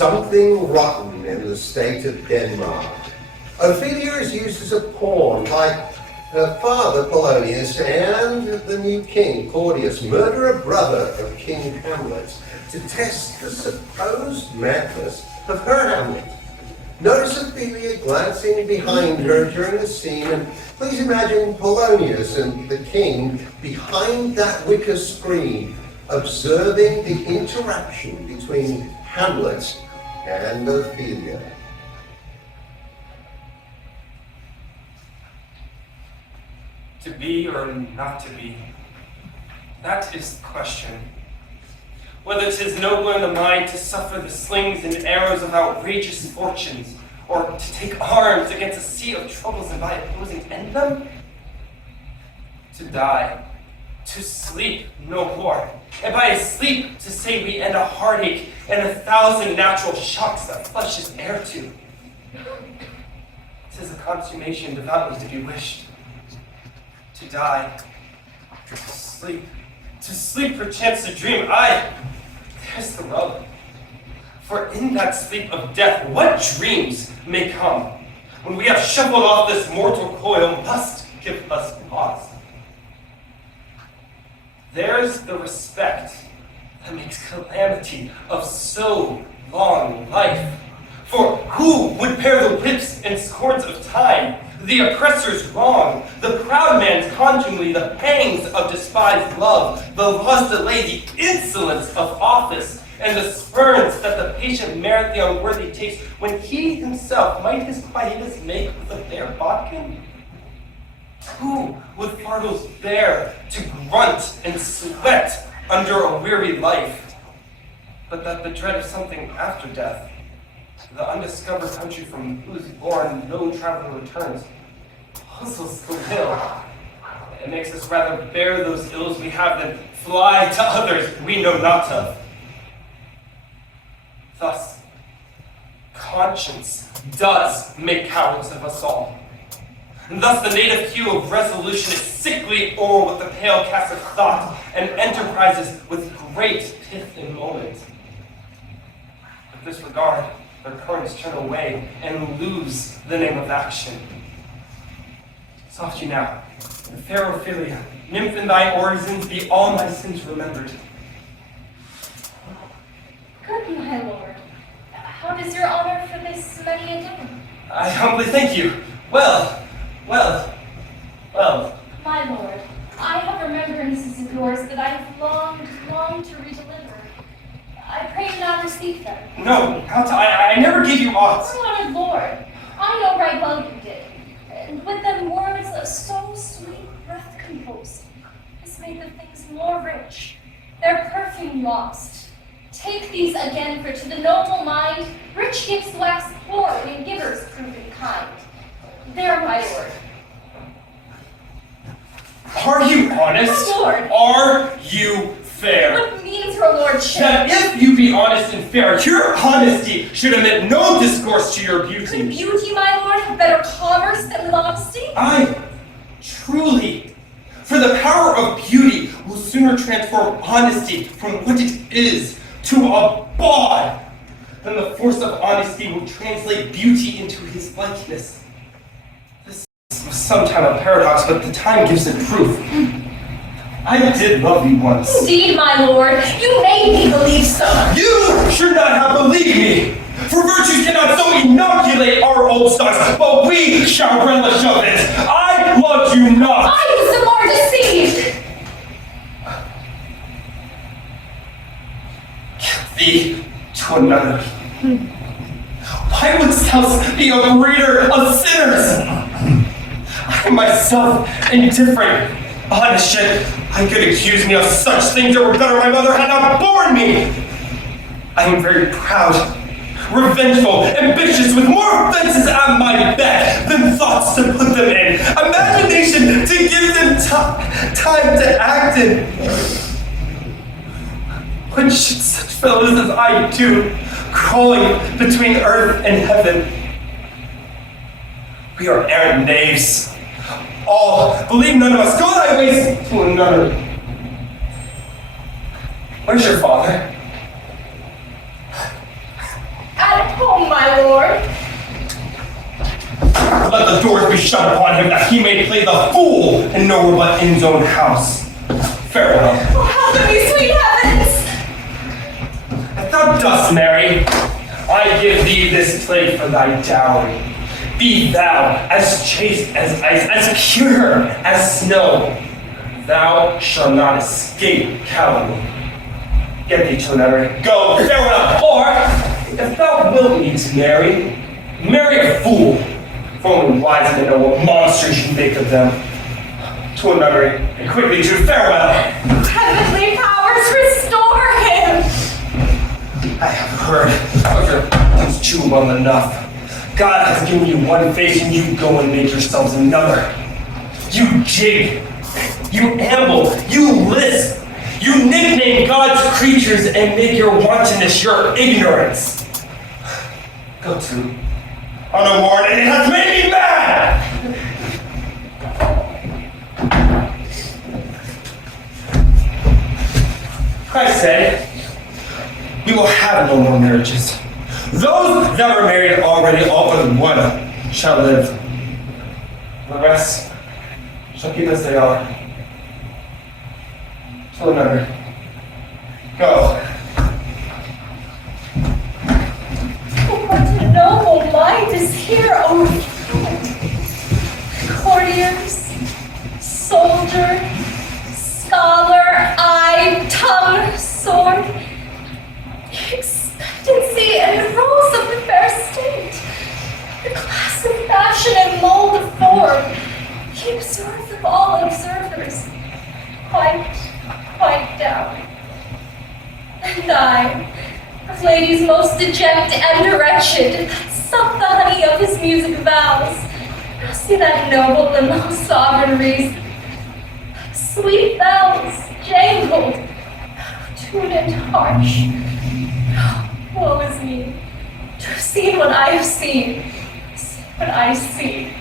something rotten in the state of Denmark. Ophelia is used as a pawn by her father Polonius and the new king Claudius, murderer brother of King Hamlet, to test the supposed madness of her Hamlet. Notice Ophelia glancing behind her during the scene, and please imagine Polonius and the king behind that wicker screen, observing the interaction between Hamlet and Ophelia. To be or not to be, that is the question. Whether 'tis nobler in the mind to suffer the slings and arrows of outrageous fortunes, or to take arms against a sea of troubles and by opposing end them? To die, to sleep no more, and by a sleep to say we end a heartache and 1,000 natural shocks that flesh is heir to. 'Tis a consummation devoutly to be wished. To die, to sleep perchance to dream, there's the rub. For in that sleep of death, what dreams may come, when we have shuffled off this mortal coil, must give us pause. There's the respect that makes calamity of so long life. For who would pair the whips and scorns of time, the oppressor's wrong, the proud man's contumely, the pangs of despised love, the law's delay, the insolence of office, and the spurns that the patient merit the unworthy takes, when he himself might his quietus make with a bare bodkin? Who would fardels bear to grunt and sweat under a weary life, but that the dread of something after death, the undiscovered country from whose bourne no traveler returns, puzzles the will. It makes us rather bear those ills we have than fly to others we know not of. Thus, conscience does make cowards of us all. And thus the native hue of resolution is sickly o'er with the pale cast of thought, and enterprises with great pith and moment. With this regard, their currents turn away and lose the name of action. Soft you now, and fair Ophelia, nymph in thy orisons, be all my sins remembered. Good, my lord. How does your honor for this many a day? I humbly thank you. Well. My lord, I have remembrances of yours that I have longed to redeliver. I pray you not receive them. No, I never gave you aught. Honored lord, I know right well you did. And with them words of so sweet breath composing, has made the things more rich, their perfume lost. Take these again, for to the noble mind, rich gifts wax poor when givers prove it kind. There, my lord. Are you honest? My lord. Are you fair? What means her lordship? That if you be honest and fair, your honesty should omit no discourse to your beauty. Could beauty, my lord, have better commerce than modesty? Aye, truly. For the power of beauty will sooner transform honesty from what it is to a bawd than the force of honesty will translate beauty into his likeness. This was sometime a paradox, but the time gives it proof. I did love you once. Indeed, my lord, you made me believe so. You should not have believed me, for virtues cannot so inoculate our old stocks, but we shall relish of it. I loved you not. I was the more deceived. Thee to another. Why wouldst thou be a breeder of sinners? I myself indifferent. Honest shit, I could accuse me of such things that were better my mother had not borne me. I am very proud, revengeful, ambitious, with more offenses at my beck than thoughts to put them in, imagination to give them time to act in. What should such fellows as I do, crawling between earth and heaven? We are errant knaves. All, believe none of us. Go thy ways to another. Where's your father? my lord. Let the doors be shut upon him, that he may play the fool and nowhere but in his own house. Farewell. Oh, help me, sweet heavens! If thou dost marry, I give thee this plate for thy dowry. Be thou as chaste as ice, as pure as snow. Thou shalt not escape calumny. Get thee to another. Go, farewell. Or, if thou wilt needs marry, marry a fool. For only wise men know what monsters you make of them. To another, and quickly to farewell. Heavenly powers, restore him! I have heard of your plans too well enough. God has given you one face and you go and make yourselves another. You jig, you amble, you lisp, you nickname God's creatures and make your wantonness your ignorance. Go to, unwarned, and it has made me mad! I say, we will have no more marriages. Those that were married already, all but one, shall live. The rest shall keep as they are. Till another. Go. What a noble mind is here, O courtiers, soldier, scholar, eye, tongue, sword, expectancy and rose of the fair state, the class of fashion and mold of form, the observed of all observers, quite down. And I, ladies most deject and wretched, that sup the honey of his music vows, now see that noble and most sovereign reason, sweet bells jangled, tuned and harsh. Woe is me, to have seen what I have seen, what I see.